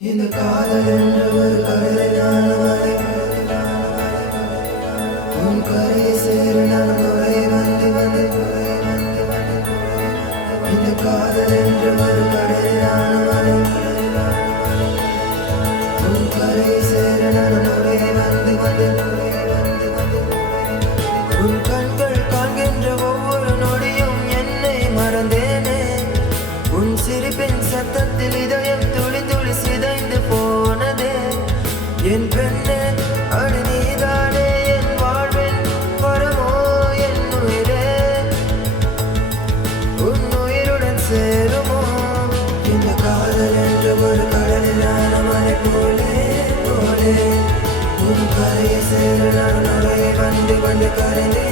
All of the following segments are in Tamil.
இந்த காதல் என்ற ஒரு கடலிலான மலை உன் கரையை சேர நான் நுழைய வந்து இந்த காதல் என்ற ஒரு கடலிலான மலை உன் கரையை சேர நான் நுழைய வந்து உன் கண்கள் காண்கின்ற ஒவ்வொரு நொடியும் என்னை மறந்தேனே உன் சிரிப்பின் சத்தத்தில் இதயம் துளி துளி சிதைந்து போனதே என் பெண்ணே அடி நீதானே என் வாழ்வின் வரமோ என் உயிரே உன் உயிருடன் சேருமோ இந்த காதல் என்ற ஒரு கடலிலான மலை போலே உன் கரையை சேர நான் நுழைய வந்து கரைந்தேன்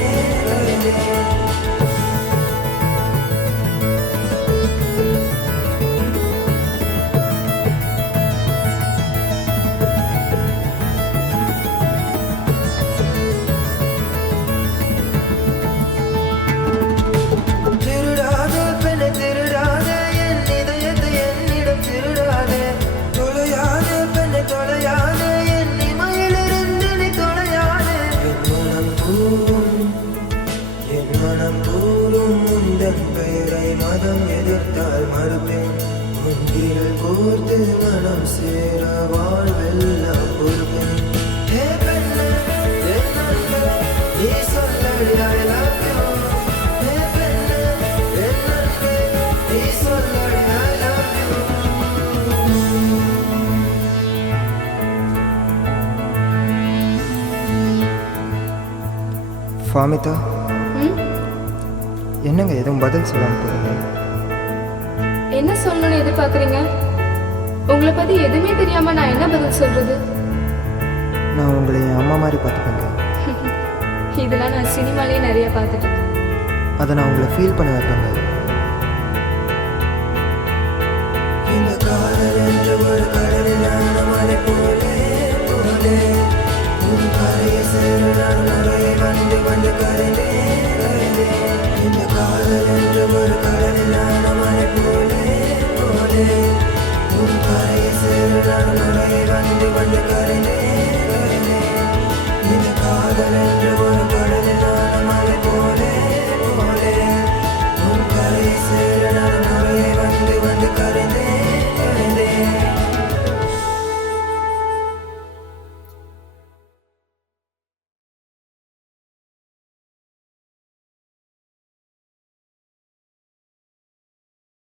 பெயரை மதம் எதிர்த்தால் மறுப்பேன் முன்பில் கோர்த்து மனம் சேர வாழ்வெல்லாம் பொறுப்பேன் நீ சொல்லடி I love you நீ சொல்லடி I love you ஃபாமிதா என்னங்க எதுவும் பதில் சொல்லாமல் போகிறீங்க? என்ன சொல்லணும்னு எதிர்பார்க்குறீங்க? உங்களை பற்றி எதுவுமே தெரியாமல் நான் என்ன பதில் சொல்கிறது? நான் உங்களை என் அம்மா மாதிரி பார்த்துப்பேங்க. இதெல்லாம் நான் சினிமாலேயே நிறைய பார்த்துட்டேன். அதை நான் உங்களை ஃபீல் பண்ண வைப்பேங்க. இந்த காதல் என்ற ஒரு கடலிலான மலை போலே உன் கரையை சேர நான் வந்து கரைந்தேன்